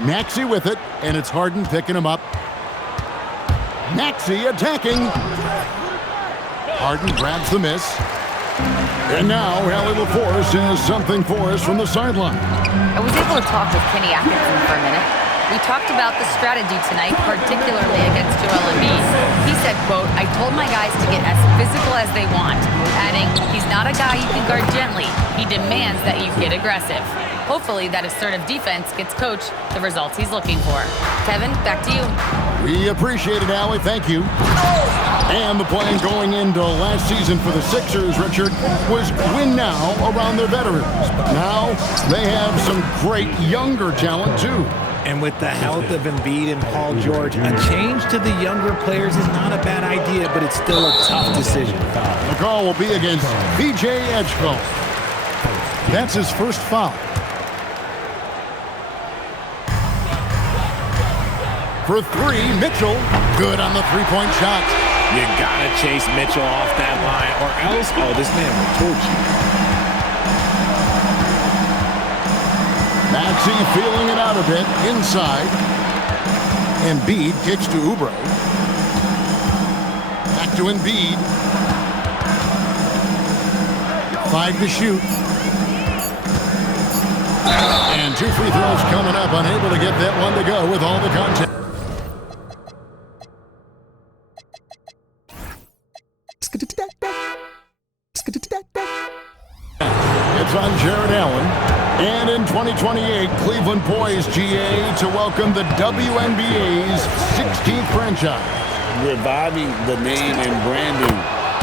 Maxey with it, and it's Harden picking him up. Maxey attacking. Harden grabs the miss. And now, Allie LaForce has something for us from the sideline. I was able to talk with Kenny Atkinson for a minute. We talked about the strategy tonight, particularly against Joel Embiid. He said, quote, "I told my guys to get as physical as they want," adding, "He's not a guy you can guard gently. He demands that you get aggressive." Hopefully that assertive defense gets Coach the results he's looking for. Kevin, back to you. We appreciate it, Allie. Thank you. And the plan going into last season for the Sixers, Richard, was win now around their veterans. But now they have some great younger talent, too. And with the health of Embiid and Paul George, a change to the younger players is not a bad idea, but it's still a tough decision. The call will be against VJ Edgecombe. That's his first foul. For three, Mitchell. Good on the three-point shot. You gotta chase Mitchell off that line, or else, oh, this man will torch you. Maxey feeling it out a bit inside. Embiid kicks to Oubre. Back to Embiid. 5 to shoot. And 2 free throws coming up. Unable to get that one to go with all the contact. It's on Jared Allen. And in 2028, Cleveland poised, GA, to welcome the WNBA's 16th franchise. Reviving the name and branding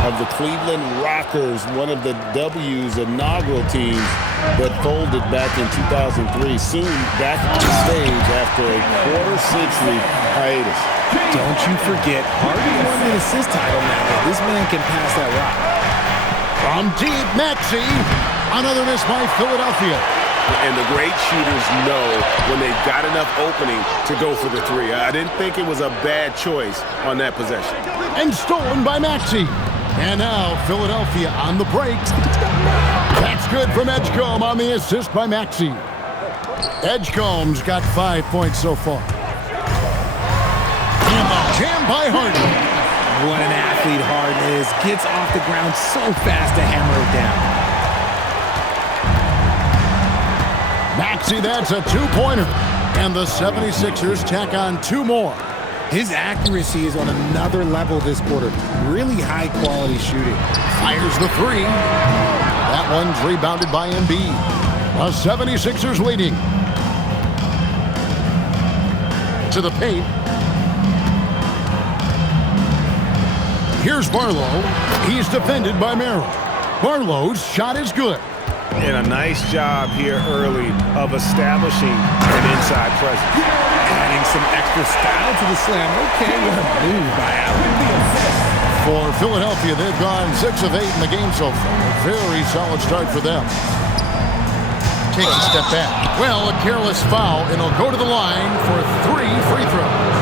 of the Cleveland Rockers, one of the W's inaugural teams that folded back in 2003, soon back on stage after a quarter-century hiatus. Don't you forget, Harden won the assist title now. This man can pass that rock. From deep, Maxey. Another miss by Philadelphia. And the great shooters know when they've got enough opening to go for the three. I didn't think it was a bad choice on that possession. And stolen by Maxey. And now Philadelphia on the break. That's good from Edgecombe on the assist by Maxey. Edgecombe's got 5 points so far. And the jam by Harden. What an athlete Harden is. Gets off the ground so fast to hammer it down. Maxey, that's a two-pointer. And the 76ers tack on 2 more. His accuracy is on another level this quarter. Really high-quality shooting. Fires the 3. That one's rebounded by Embiid. The 76ers leading. To the paint. Here's Barlow. He's defended by Merrill. Barlow's shot is good. And a nice job here early of establishing an inside presence. Adding some extra style to the slam. Okay, what a move by Allen. For Philadelphia, they've gone 6 of 8 in the game so far. A very solid start for them. Takes a step back. Well, a careless foul, and he'll go to the line for 3 free throws.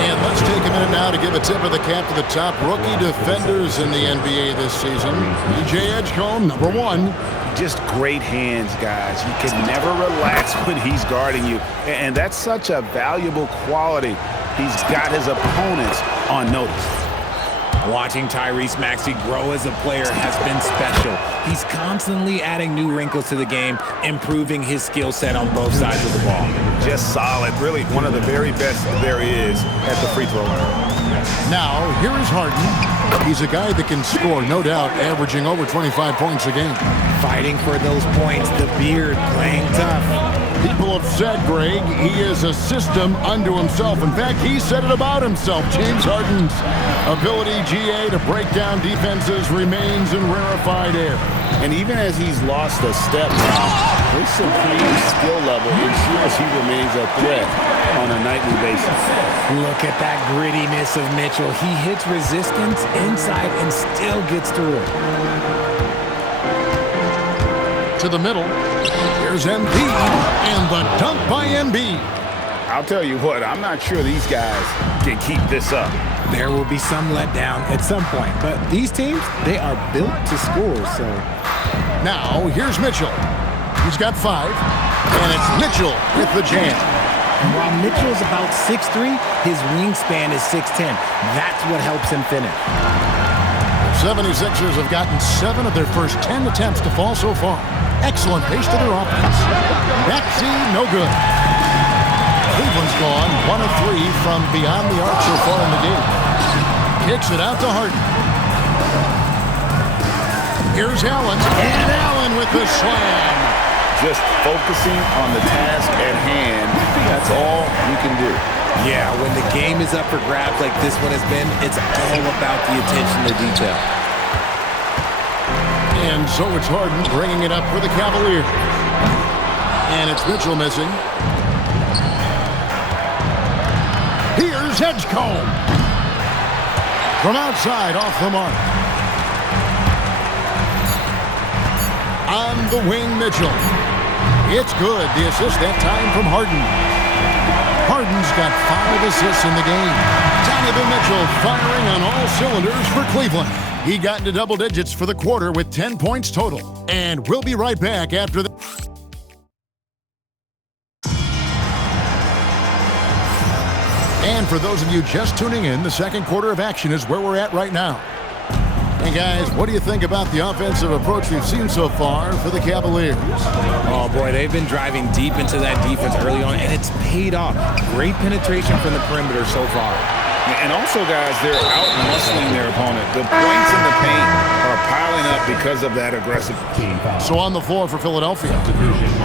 And let's take a minute now to give a tip of the cap to the top rookie defenders in the NBA this season. VJ Edgecombe, number 1. Just great hands, guys. You can never relax when he's guarding you. And that's such a valuable quality. He's got his opponents on notice. Watching Tyrese Maxey grow as a player has been special. He's constantly adding new wrinkles to the game, improving his skill set on both sides of the ball. Just solid. Really one of the very best there is at the free throw line. Now, here is Harden. He's a guy that can score, no doubt, averaging over 25 points a game. Fighting for those points, the beard playing tough. People have said, Greg, he is a system unto himself. In fact, he said it about himself. James Harden's ability, GA, to break down defenses remains in rarefied air. And even as he's lost a step now, his supreme skill level ensures he remains a threat on a nightly basis. Look at that grittiness of Mitchell. He hits resistance inside and still gets through it. To the middle. Here's Embiid, and the dunk by Embiid. I'll tell you what, I'm not sure these guys can keep this up. There will be some letdown at some point, but these teams, they are built to score, so. Now, here's Mitchell. He's got 5. And it's Mitchell with the jam. And while Mitchell is about 6'3", his wingspan is 6'10". That's what helps him finish. 76ers have gotten 7 of their first 10 attempts to fall so far. Excellent pace to their offense. Maxey, no good. Cleveland's gone 1 of 3 from beyond the arc so far in the game. Kicks it out to Harden. Here's Allen, and Allen with the slam. Just focusing on the task at hand, that's all you can do. Yeah, when the game is up for grabs like this one has been, it's all about the attention to detail. And so it's Harden bringing it up for the Cavaliers. And it's Mitchell missing. Here's Edgecombe. From outside, off the mark. On the wing, Mitchell. It's good. The assist that time from Harden. Harden's got 5 assists in the game. Donovan Mitchell firing on all cylinders for Cleveland. He got into double digits for the quarter with 10 points total. And we'll be right back after the... And for those of you just tuning in, the second quarter of action is where we're at right now. And guys, what do you think about the offensive approach we've seen so far for the Cavaliers? Oh boy, they've been driving deep into that defense early on, and it's paid off. Great penetration from the perimeter so far. And also, guys, they're out-muscling their opponent. The points in the paint are piling up because of that aggressive team. So on the floor for Philadelphia.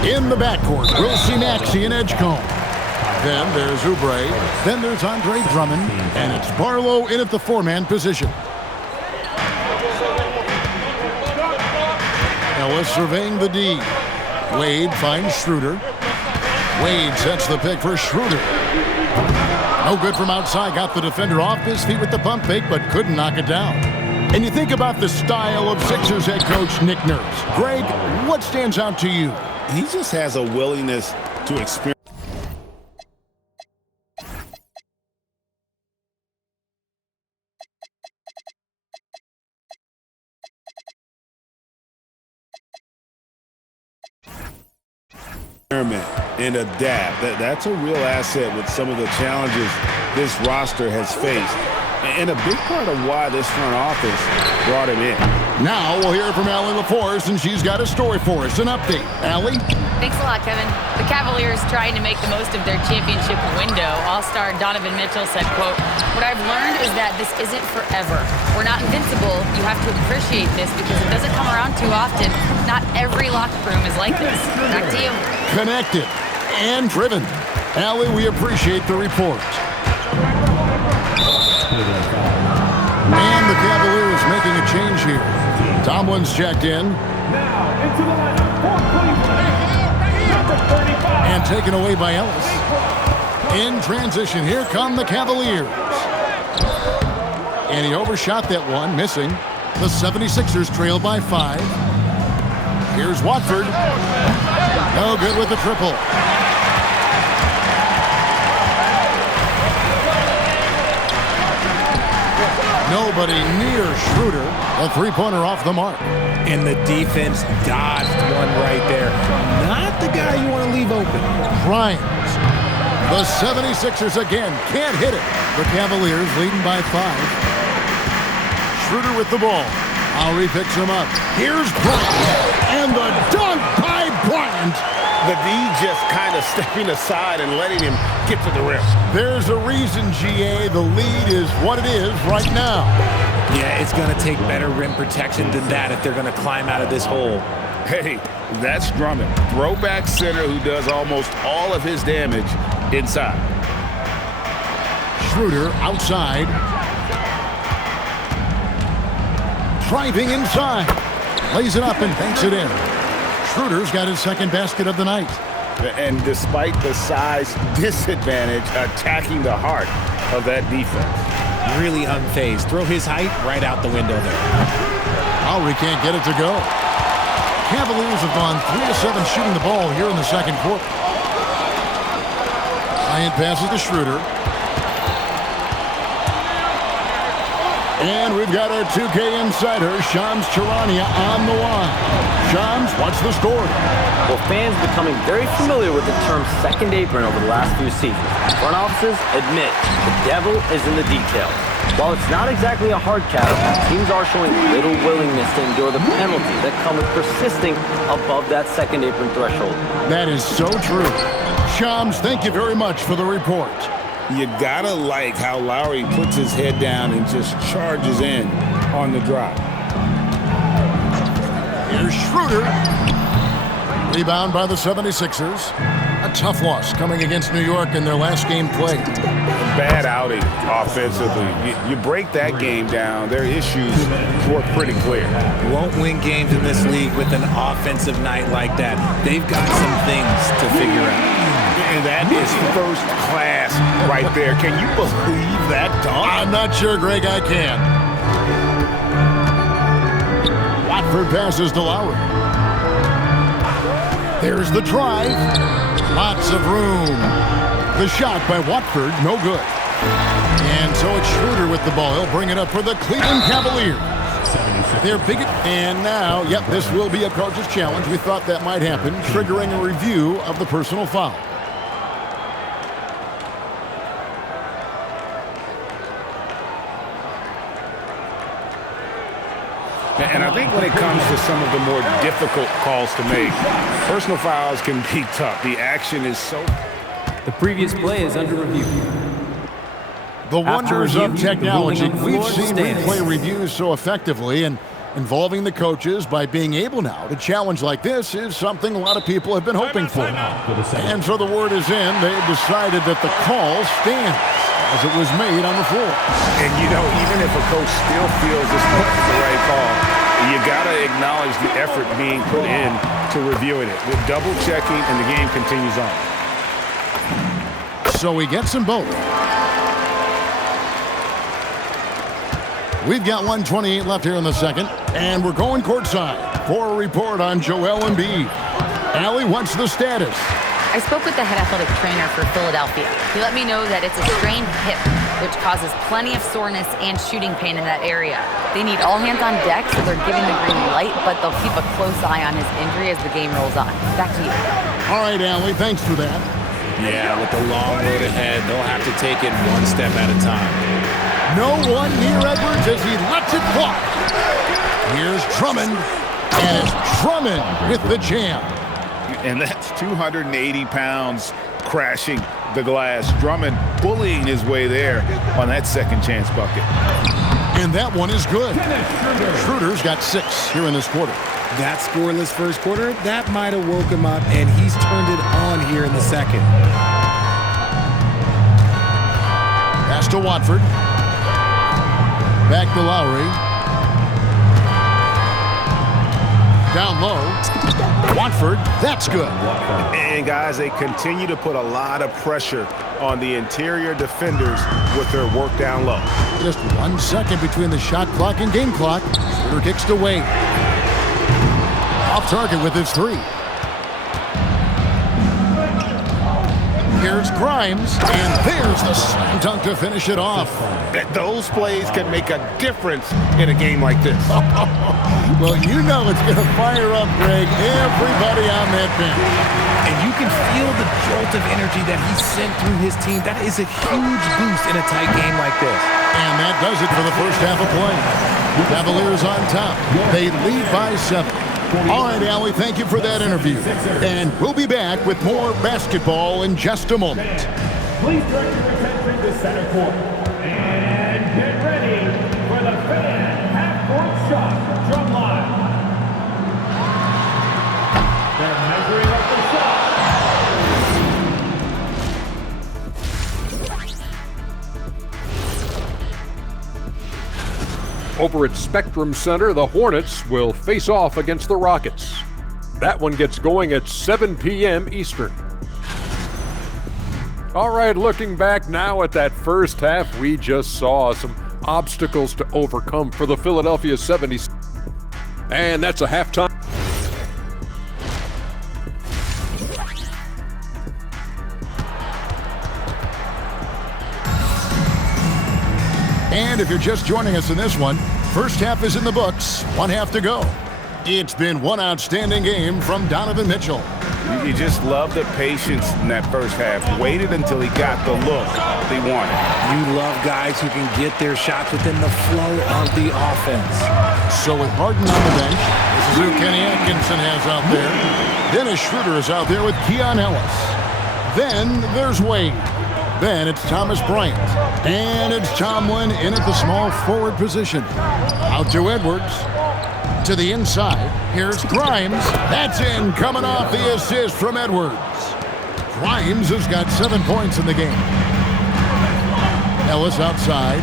In the backcourt, we'll see Maxey and Edgecombe. Then there's Oubre. Then there's Andre Drummond. And it's Barlow in at the 4-man position. Ellis surveying the D. Wade finds Schroeder. Wade sets the pick for Schroeder. No good from outside. Got the defender off his feet with the pump fake, but couldn't knock it down. And you think about the style of Sixers head coach Nick Nurse. Greg, what stands out to you? He just has a willingness to experience. And adapt. That's a real asset with some of the challenges this roster has faced. And a big part of why this front office brought him in. Now we'll hear from Allie LaForce, and she's got a story for us. An update. Allie? Thanks a lot, Kevin. The Cavaliers trying to make the most of their championship window. All-star Donovan Mitchell said, quote, "What I've learned is that this isn't forever. We're not invincible. You have to appreciate this because it doesn't come around too often. Not every locker room is like this." Back to you. Connected and driven. Allie, we appreciate the report. And the Cavaliers making a change here. Tomlin's checked in. Now into the lineup for Cleveland, number 35. And taken away by Ellis. In transition, here come the Cavaliers. And he overshot that one, missing. The 76ers trail by 5. Here's Watford. No good with the triple. Nobody near Schroeder. A three-pointer off the mark. And the defense dodged one right there. Not the guy you want to leave open. Grimes. The 76ers again can't hit it. The Cavaliers leading by 5. Schroeder with the ball. Lowry picks him up. Here's Bryant. And the dunk by Bryant. The D just kind of stepping aside and letting him get to the rim. There's a reason, GA. The lead is what it is right now. Yeah, it's going to take better rim protection than that if they're going to climb out of this hole. Hey, that's Drummond. Throwback center who does almost all of his damage inside. Schroeder outside. Driving inside. Lays it up and banks it in. Schroeder's got his second basket of the night. And despite the size disadvantage, attacking the heart of that defense. Really unfazed. Throw his height right out the window there. Lowry can't get it to go. Cavaliers have gone 3 of 7 shooting the ball here in the second quarter. Bryant passes to Schroeder. And we've got our 2K insider, Shams Charania, on the line. Shams, what's the story? Well, fans becoming very familiar with the term second apron over the last few seasons. Front offices admit the devil is in the details. While it's not exactly a hard cap, teams are showing little willingness to endure the penalties that come with persisting above that second apron threshold. That is so true. Shams, thank you very much for the report. You gotta like how Lowry puts his head down and just charges in on the drop. Here's Schroeder. Rebound by the 76ers. A tough loss coming against New York in their last game played. Bad outing offensively. You break that game down, their issues were pretty clear. You won't win games in this league with an offensive night like that. They've got some things to figure out. And that is first class right there. Can you believe that dunk? I'm not sure, Greg, I can. Watford passes to Lowry. There's the drive. Lots of room. The shot by Watford, no good. And so it's Schroeder with the ball. He'll bring it up for the Cleveland Cavaliers. They're big. And now, yep, this will be a coach's challenge. We thought that might happen, triggering a review of the personal foul. And I think when it comes to some of the more difficult calls to make, personal fouls can be tough. The action is so... The previous play is under review. The wonders of technology. We've seen stands. replay reviews so effectively, and involving the coaches by being able now to challenge like this is something a lot of people have been hoping for. And so the word is in. They've decided that the call stands as it was made on the floor. And, you know, even if a coach still feels this wasn't the right call, you got to acknowledge the effort being put in to reviewing it. The double checking, and the game continues on. So he gets them both. We've got 1:28 left here in the second, and we're going courtside for a report on Joel Embiid. Allie, what's the status? I spoke with the head athletic trainer for Philadelphia. He let me know that it's a strained hip, which causes plenty of soreness and shooting pain in that area. They need all hands on deck, so they're giving the green light, but they'll keep a close eye on his injury as the game rolls on. Back to you. All right, Allie, thanks for that. Yeah, with the long road ahead, they'll have to take it one step at a time. No one near Edwards as he lets it fly. Here's Drummond, and it's Drummond with the jam. And that's 280 pounds crashing the glass. Drummond bullying his way there on that second chance bucket. And that one is good. Schroeder's got 6 here in this quarter. That scoreless first quarter, that might have woke him up, and he's turned it on here in the second. Pass to Watford. Back to Lowry. Down low. Watford, that's good. And guys, they continue to put a lot of pressure on the interior defenders with their work down low. Just 1 second between the shot clock and game clock. Schroeder kicks to Wade. Off target with his 3. Here's Grimes, and there's the slam dunk to finish it off. Those plays can make a difference in a game like this. Well, you know it's going to fire up, Greg, everybody on that bench. And you can feel the jolt of energy that he sent through his team. That is a huge boost in a tight game like this. And that does it for the first half of play. Cavaliers on top. They lead by 7. All right, Allie, thank you for that interview. And we'll be back with more basketball in just a moment. Please direct your attention to center court. And get ready for the fan half-court shot drum line. They're measuring up the shot. Over at Spectrum Center, the Hornets will face off against the Rockets. That one gets going at 7 p.m. Eastern. All right, looking back now at that first half, we just saw some obstacles to overcome for the Philadelphia 76ers. And that's a halftime. And if you're just joining us in this one, first half is in the books, 1 half to go. It's been one outstanding game from Donovan Mitchell. You just love the patience in that first half. Waited until he got the look they wanted. You love guys who can get their shots within the flow of the offense. So with Harden on the bench, this is who Kenny Atkinson has out there. Dennis Schroeder is out there with Keon Ellis. Then there's Wade. Then it's Thomas Bryant. And it's Tomlin in at the small forward position. Out to Edwards. To the inside. Here's Grimes. That's in, coming off the assist from Edwards. Grimes has got 7 points in the game. Ellis outside.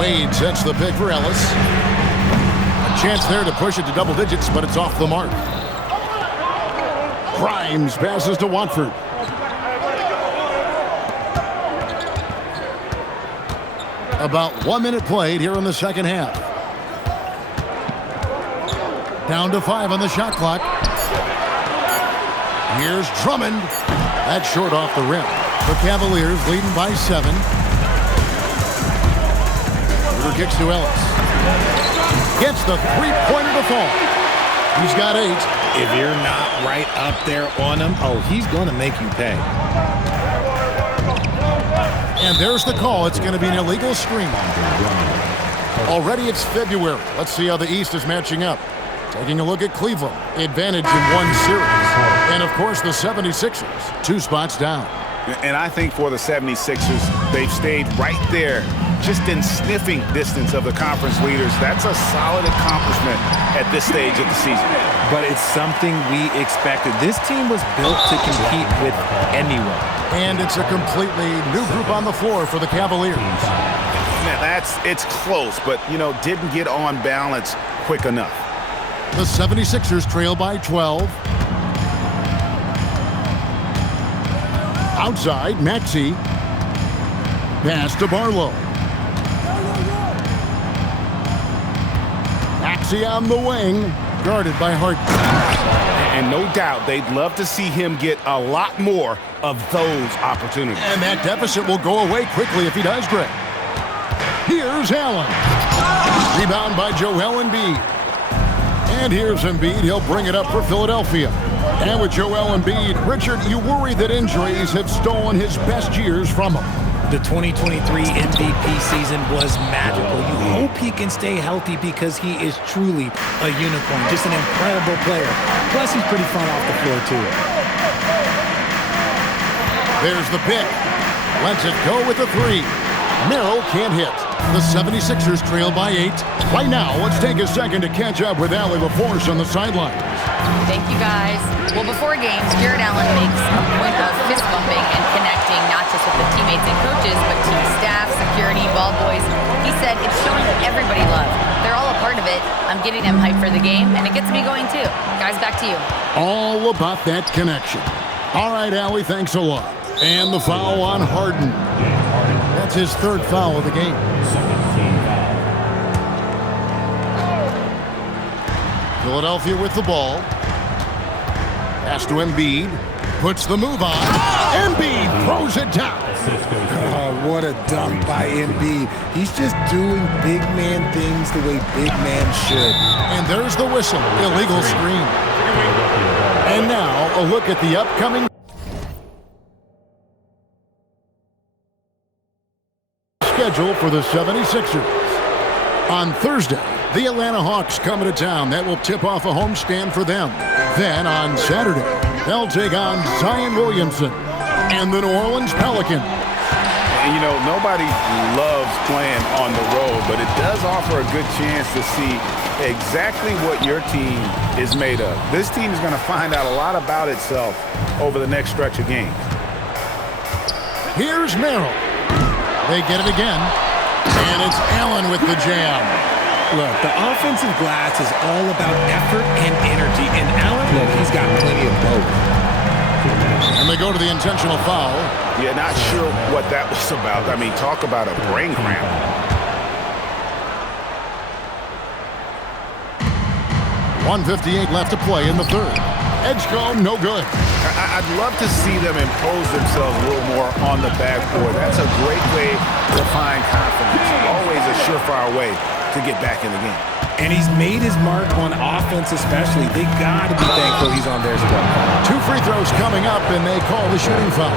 Wade sets the pick for Ellis. A chance there to push it to double digits, but it's off the mark. Grimes passes to Watford. About 1 minute played here in the second half. Down to 5 on the shot clock. Here's Drummond. That's short off the rim. The Cavaliers leading by 7. Schroeder kicks to Ellis. Gets the three-pointer to fall. He's got 8. If you're not right up there on him, oh, he's going to make you pay. And there's the call. It's going to be an illegal screen. Already it's February. Let's see how the East is matching up. Taking a look at Cleveland. Advantage in 1 series. And, of course, the 76ers. 2 spots down. And I think for the 76ers, they've stayed right there, just in sniffing distance of the conference leaders. That's a solid accomplishment at this stage of the season. But it's something we expected. This team was built to compete with anyone. And it's a completely new group on the floor for the Cavaliers. Man, it's close, but, didn't get on balance quick enough. The 76ers trail by 12. Outside, Maxey. Pass to Barlow. Maxey on the wing, guarded by Harden. And no doubt they'd love to see him get a lot more of those opportunities. And that deficit will go away quickly if he does, Greg. Here's Allen. Rebound by Joel Embiid. And here's Embiid. He'll bring it up for Philadelphia. And with Joel Embiid, Richard, you worry that injuries have stolen his best years from him. The 2023 MVP season was magical. You hope he can stay healthy because he is truly a unicorn. Just an incredible player. Plus, he's pretty fun off the floor, too. There's the pick. Lets it go with the 3. Merrill can't hit. The 76ers trail by 8. Right now, let's take a second to catch up with Allie LaForce on the sidelines. Thank you, guys. Well, before games, Jared Allen makes a point of fist bumping and connecting not just with the teammates and coaches, but team staff, security, ball boys. He said it's showing everybody love. They're all a part of it. I'm getting them hyped for the game, and it gets me going too. Guys, back to you. All about that connection. All right, Allie, thanks a lot. And the foul on Harden. That's his 3rd foul of the game. Philadelphia with the ball. Pass to Embiid. Puts the move on. Embiid throws it down. Oh, what a dunk by Embiid. He's just doing big man things the way big man should. And there's the whistle. Illegal screen. And now a look at the upcoming schedule for the 76ers. On Thursday, the Atlanta Hawks come to town. That will tip off a homestand for them. Then on Saturday, they'll take on Zion Williamson and the New Orleans Pelicans. And, nobody loves playing on the road, but it does offer a good chance to see exactly what your team is made of. This team is going to find out a lot about itself over the next stretch of games. Here's Merrill. They get it again. And it's Allen with the jam. Look, the offensive glass is all about effort and energy. And Allen, look, he's got plenty of both. And they go to the intentional foul. Yeah, not sure what that was about. I mean, talk about a brain cramp. .158 left to play in the 3rd. Edgecombe, no good. I'd love to see them impose themselves a little more on the backboard. That's a great way to find confidence. Always a surefire way to get back in the game. And he's made his mark on offense especially. They got to be thankful he's on their squad. 2 free throws coming up, and they call the shooting foul.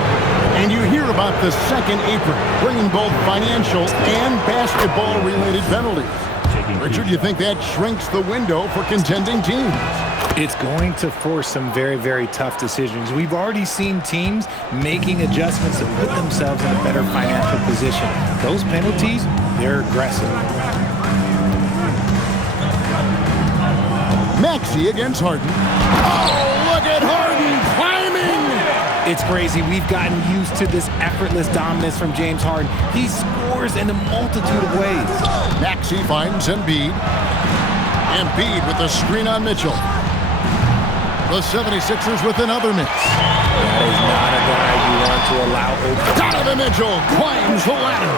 And you hear about the second apron, bringing both financial and basketball-related penalties. Richard, do you think that shrinks the window for contending teams? It's going to force some very, very tough decisions. We've already seen teams making adjustments to put themselves in a better financial position. Those penalties, they're aggressive. Maxey against Harden. Oh, look at Harden climbing! It's crazy. We've gotten used to this effortless dominance from James Harden. He scores in a multitude of ways. Maxey finds Embiid. Embiid with the screen on Mitchell. The 76ers with another miss. That is not a guy you want to allow open. Donovan Mitchell climbs the ladder.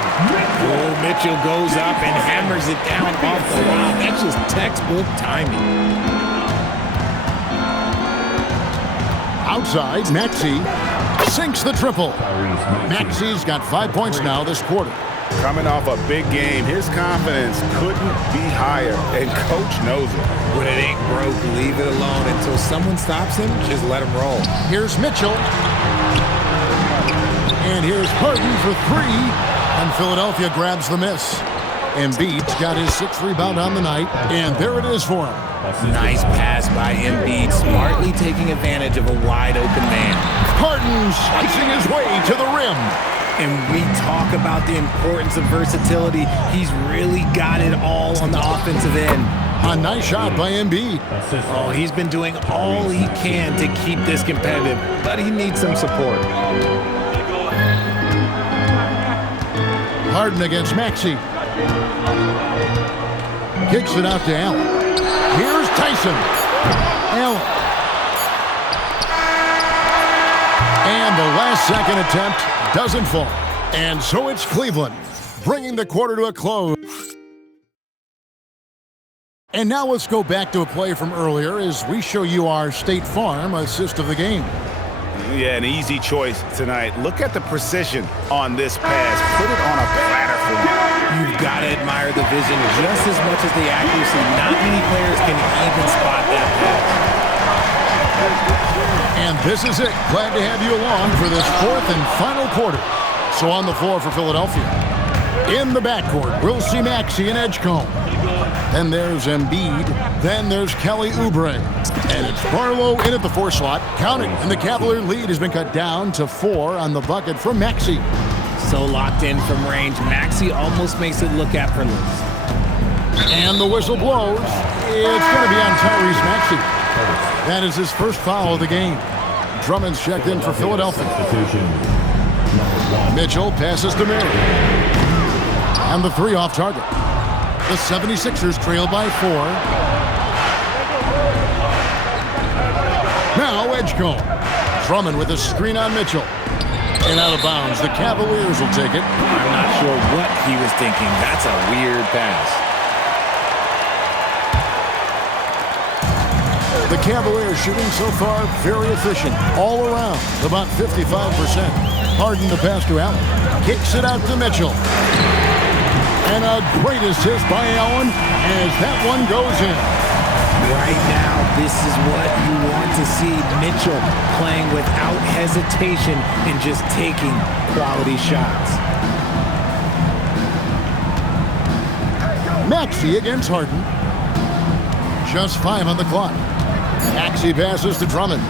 Oh, Mitchell goes up and hammers it down off the wall. That's just textbook timing. Outside, Maxey sinks the triple. Maxey's got 5 points now this quarter. Coming off a big game, his confidence couldn't be higher, and coach knows it. When it ain't broke, leave it alone until someone stops him. Just let him roll. Here's Mitchell. And here's Harden for 3. And Philadelphia grabs the miss. Embiid's got his 6th rebound on the night. And there it is for him. Nice pass by Embiid, smartly taking advantage of a wide-open man. Harden slicing his way to the rim. And we talk about the importance of versatility. He's really got it all on the offensive end. A nice shot by Embiid. Oh, he's been doing all he can to keep this competitive, but he needs some support. Harden against Maxey. Kicks it out to Allen. Here's Tyson. Allen. And the last second attempt doesn't fall. And so it's Cleveland, bringing the quarter to a close. And now let's go back to a play from earlier as we show you our State Farm assist of the game. Yeah, an easy choice tonight. Look at the precision on this pass. Put it on a platter for him. You've got to admire the vision just as much as the accuracy. Not many players can even spot that pass. And this is it. Glad to have you along for this 4th and final quarter. So on the floor for Philadelphia. In the backcourt, we'll see Maxey and Edgecombe. Then there's Embiid. Then there's Kelly Oubre. And it's Barlow in at the 4 slot, counting. And the Cavalier lead has been cut down to 4 on the bucket from Maxey. So locked in from range, Maxey almost makes it look effortless. And the whistle blows. It's going to be on Tyrese Maxey. That is his first foul of the game. Drummond's checked in for Philadelphia. Mitchell passes to Murray. And the 3 off target. The 76ers trail by 4. Now Edgecombe. Drummond with a screen on Mitchell. And out of bounds. The Cavaliers will take it. I'm not sure what he was thinking. That's a weird pass. The Cavaliers shooting so far very efficient. All around. About 55%. Harden the pass to Allen. Kicks it out to Mitchell. And a great assist by Allen as that one goes in. Right now, this is what you want to see. Mitchell playing without hesitation and just taking quality shots. Maxey against Harden. Just 5 on the clock. Maxey passes to Drummond.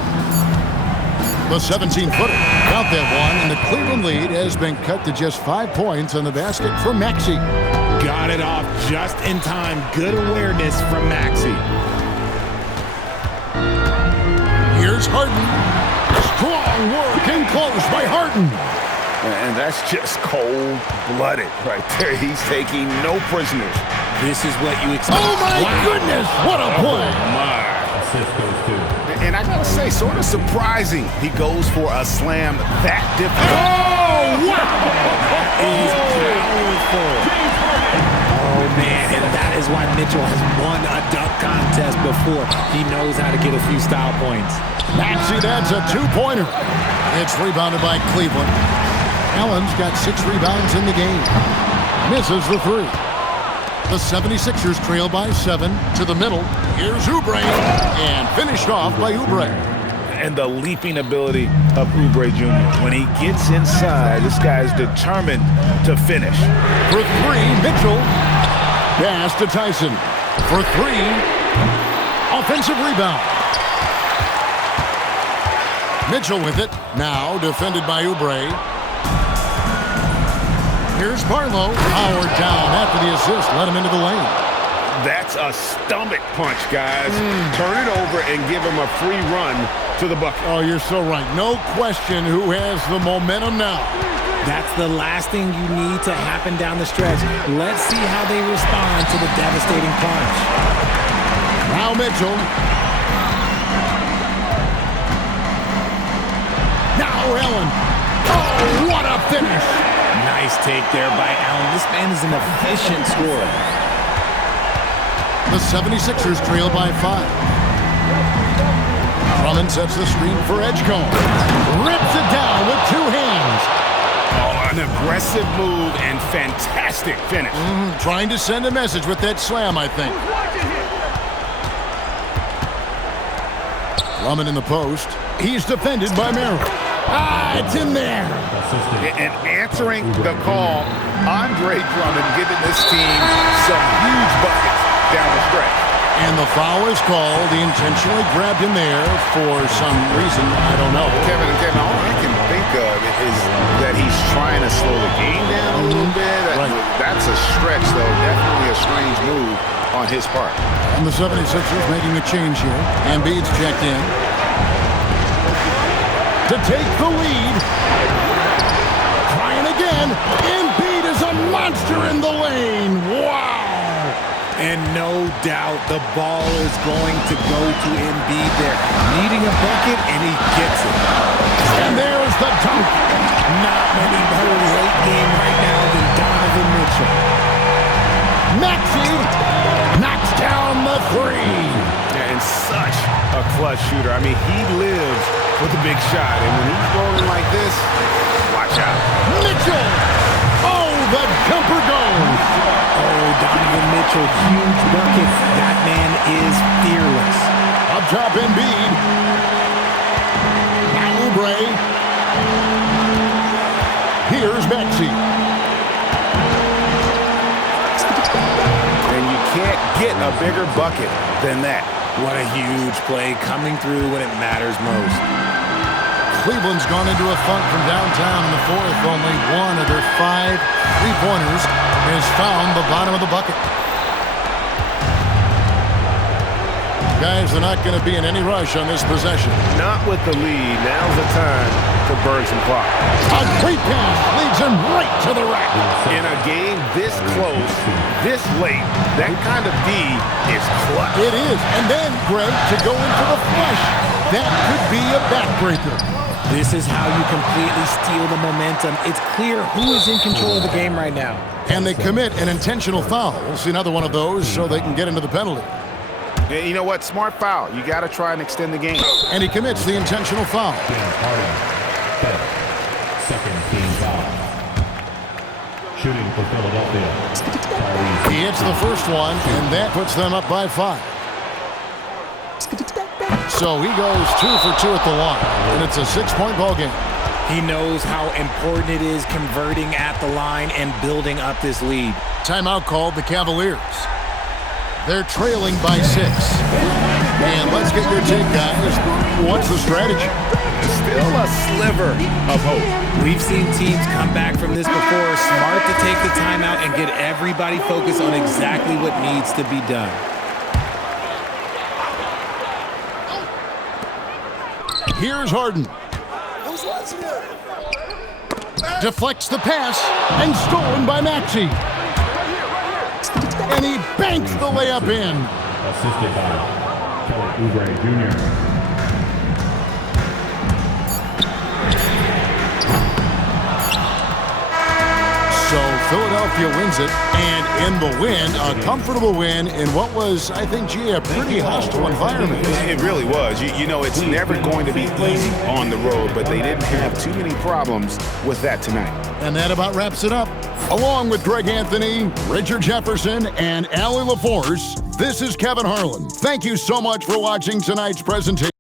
The 17-footer. Count that one, and the Cleveland lead has been cut to just 5 points on the basket from Maxey. Got it off just in time. Good awareness from Maxey. Here's Harden. Strong work and close by Harden. And that's just cold-blooded right there. He's taking no prisoners. This is what you expect. Oh, my goodness. What a play. And I gotta say, sort of surprising. He goes for a slam that difficult. Oh, wow. He's powerful. Oh, man, and that is why Mitchell has won a dunk contest before. He knows how to get a few style points. Maxey, that's a 2-pointer. It's rebounded by Cleveland. Allen's got 6 rebounds in the game. Misses the 3. The 76ers trail by 7 to the middle. Here's Oubre, and finished off by Oubre. And the leaping ability of Oubre Jr. When he gets inside, this guy's determined to finish. For 3, Mitchell. Pass to Tyson. For 3, offensive rebound. Mitchell with it. Now defended by Oubre. Here's Barlow. Howard down after the assist. Let him into the lane. That's a stomach punch, guys. Turn it over and give him a free run to the bucket. Oh, you're so right. No question who has the momentum now. That's the last thing you need to happen down the stretch. Let's see how they respond to the devastating punch. Now Mitchell. Now Allen. Oh, what a finish. Nice take there by Allen. This man is an efficient scorer. The 76ers trail by 5. Drummond sets the screen for Edgecombe. Rips it down with 2 hands. Oh, an aggressive move and fantastic finish. Trying to send a message with that slam, I think. Drummond in the post. He's defended by Merrill. It's in there. And answering the call, Andre Drummond giving this team some huge buckets down the stretch. And the foul is called. He intentionally grabbed him there for some reason. I don't know. Kevin, all I can think of is that he's trying to slow the game down a little bit. Right. That's a stretch, though. Definitely a strange move on his part. And the 76ers making a change here. Embiid's checked in to take the lead. Trying again. Embiid is a monster in the lane. Wow. And no doubt the ball is going to go to Embiid there. Needing a bucket, and he gets it. And there's the dunk. Not many better late game right now than Donovan Mitchell. Maxey knocks down the 3. And such a clutch shooter. I mean, he lives with a big shot. And when he's rolling like this, watch out. Mitchell. Oh, the jumper goes. Oh, Donovan Mitchell, huge bucket. That man is fearless. Up top, Embiid. Now Oubre. Here's Maxey. And you can't get a bigger bucket than that. What a huge play coming through when it matters most. Cleveland's gone into a funk from downtown in the 4th. Only one of their 5 3-pointers has found the bottom of the bucket. Guys, they're not going to be in any rush on this possession. Not with the lead. Now's the time to burn some clock. A great pass leads him right to the rack. In a game this close, this late, that kind of D is clutch. It is. And then, Greg, to go in for the flush. That could be a backbreaker. This is how you completely steal the momentum. It's clear who is in control of the game right now. And they commit an intentional foul. We'll see another one of those so they can get into the penalty. And you know what? Smart foul. You got to try and extend the game. And he commits the intentional foul. Second team foul. Shooting for Philadelphia. He hits the first one, and that puts them up by 5. So he goes 2 for 2 at the line, and it's a 6-point ball game. He knows how important it is converting at the line and building up this lead. Timeout called the Cavaliers. They're trailing by 6. And let's get your take, guys. What's the strategy? Still a sliver of hope. We've seen teams come back from this before. Smart to take the timeout and get everybody focused on exactly what needs to be done. Here's Harden. Deflects the pass and stolen by Maxey. And he banks the layup in. Assisted by Kelly Oubre Jr. So Philadelphia Philadelphia wins it, and in the win, a comfortable win in what was, I think, gee, a pretty hostile environment. It really was. You know, it's never going to be easy on the road, but they didn't have too many problems with that tonight. And that about wraps it up. Along with Greg Anthony, Richard Jefferson, and Allie LaForce, this is Kevin Harlan. Thank you so much for watching tonight's presentation.